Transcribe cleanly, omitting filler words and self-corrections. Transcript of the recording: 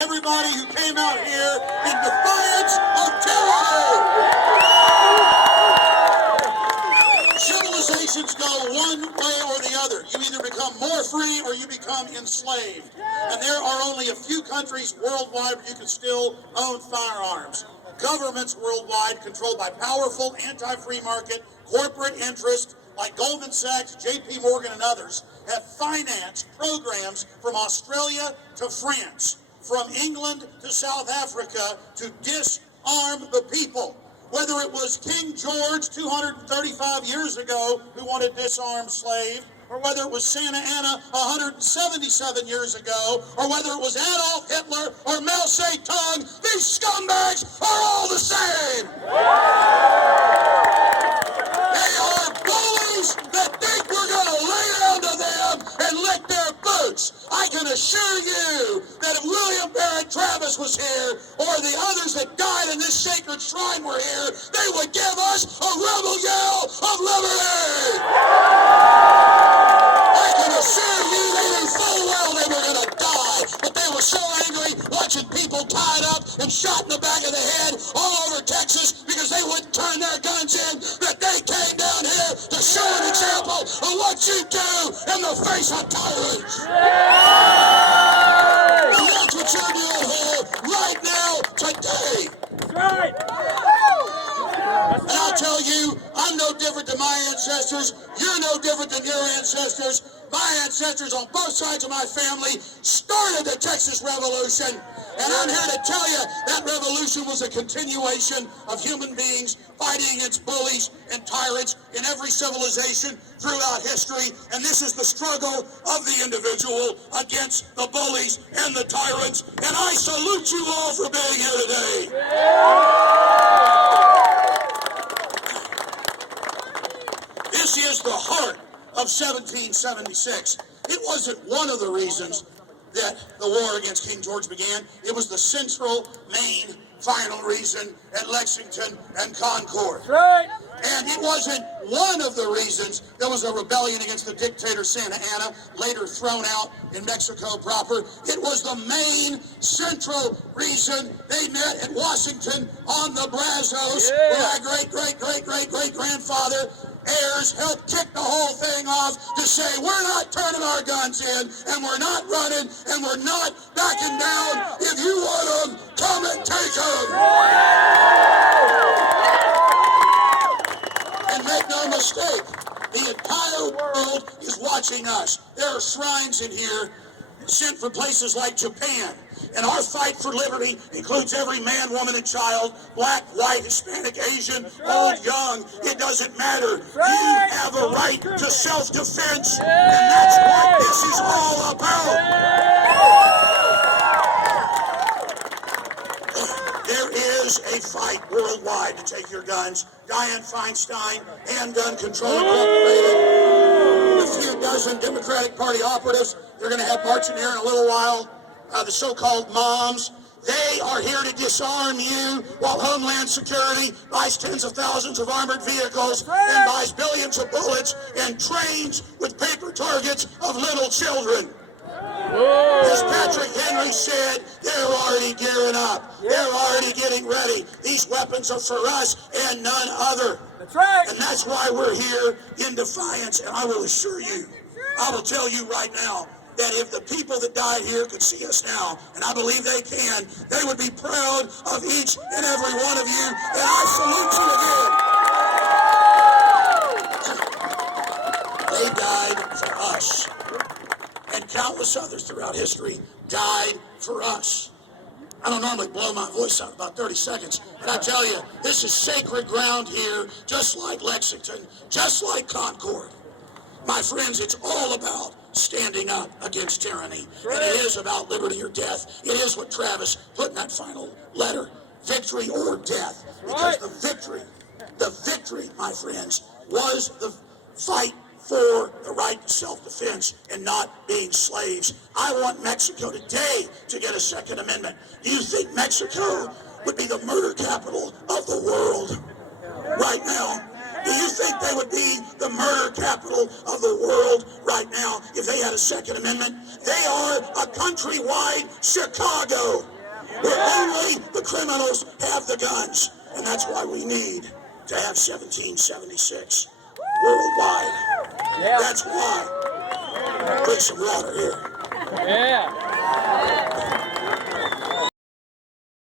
Everybody who came out here in defiance of tyranny. Civilizations go one way or the other. You either become more free or you become enslaved. And there are only a few countries worldwide where you can still own firearms. Governments worldwide controlled by powerful anti-free market corporate interests like Goldman Sachs, JP Morgan, and others have financed programs from Australia to France, from England to South Africa to disarm the people. Whether it was King George 235 years ago who wanted to disarm slaves, or whether it was Santa Anna 177 years ago, or whether it was Adolf Hitler or Mao Zedong, these scumbags are all the same. They are bullies that think we're going to lay onto them and lick their boots. I can assure you that if William Barrett Travis was here, or the others that died in this sacred shrine were here, they would give us a rebel yell of liberty. I can assure you they knew full well they were going to die, but they were so angry watching people tied up and shot in the back of the head all over Texas because they wouldn't turn their guns in that they came down here to show an example of what you do in the face of tyrants. And that's what you're doing here right now, today. That's right. And I'll tell you, I'm no different than my ancestors. You're no different than your ancestors. My ancestors on both sides of my family started the Texas Revolution. And I'm here to tell you that revolution was a continuation of human beings fighting against bullies and tyrants in every civilization throughout history. And this is the struggle of the individual against the bullies and the tyrants. And I salute you all for being here today. This is the heart of 1776. It wasn't one of the reasons that the war against King George began. It was the central, main, final reason at Lexington and Concord. That's right. And it wasn't one of the reasons there was a rebellion against the dictator Santa Anna, later thrown out in Mexico proper. It was the main, central reason they met at Washington on the Brazos, where my great-great-great-great-great-grandfather Ayers helped kick the whole thing off to say, we're not turning our guns in, and we're not running, and we're not backing down. If you want them, come and take them. And make no mistake, the entire world is watching us. There are shrines in here sent from places like Japan. And our fight for liberty includes every man, woman, and child, black, white, Hispanic, Asian, old, young. It doesn't matter. You have a right to self-defense, and that's what this is all about. There is a fight worldwide to take your guns. Dianne Feinstein, Handgun Control Incorporated, a few dozen Democratic Party operatives, they're going to have marching here in a little while. The so-called moms, they are here to disarm you while Homeland Security buys tens of thousands of armored vehicles and buys billions of bullets and trains with paper targets of little children. As Patrick Henry said, they're already gearing up. They're already getting ready. These weapons are for us and none other. That's right. And that's why we're here in defiance. And I will assure you, I will tell you right now, that if the people that died here could see us now, and I believe they can, they would be proud of each and every one of you, and I salute you again. They died for us, and countless others throughout history died for us. I don't normally blow my voice out about 30 seconds, but I tell you, this is sacred ground here, just like Lexington, just like Concord. My friends, it's all about standing up against tyranny. And it is about liberty or death. It is what Travis put in that final letter. Victory or death. Because the victory, my friends, was the fight for the right to self-defense and not being slaves. I want Mexico today to get a Second Amendment. Do you think Mexico would be the murder capital of the world right now? Do you think they would be the murder capital of the world right now if they had a Second Amendment? They are a countrywide Chicago where only the criminals have the guns. And that's why we need to have 1776 worldwide. That's why. Drink some water here.